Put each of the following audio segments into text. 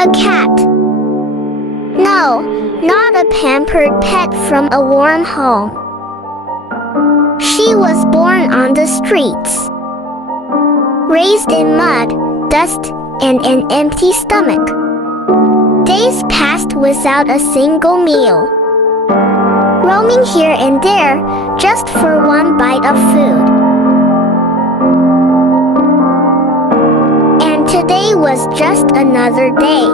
A cat. No, not a pampered pet from a warm home. She was born on the streets, raised in mud, dust, and an empty stomach. Days passed without a single meal, roaming here and there just for one bite of food. And today was just another day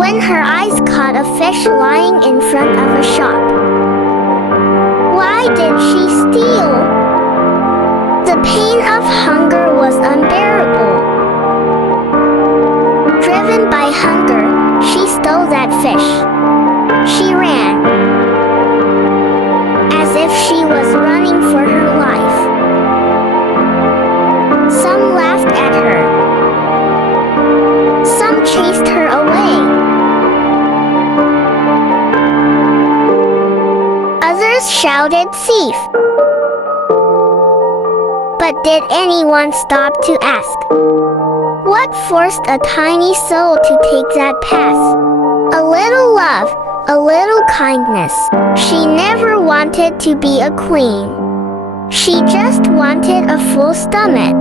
when her eyes caught a fish lying in front of a shop. Why did she steal? The pain of hunger was unbearable. Driven by hunger, she stole that fish. She ran, as if she was running for her life. Some laughed at her. Some chased her away. Others shouted, "Thief!" But did anyone stop to ask, what forced a tiny soul to take that path? A little love, a little kindness. She never wanted to be a queen. She just wanted a full stomach.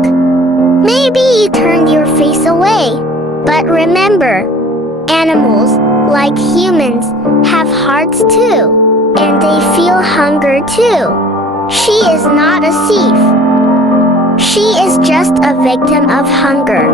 Maybe you turned your face away, but remember, animals, like humans, have hearts too, and they feel hunger too. She is not a thief. She is just a victim of hunger.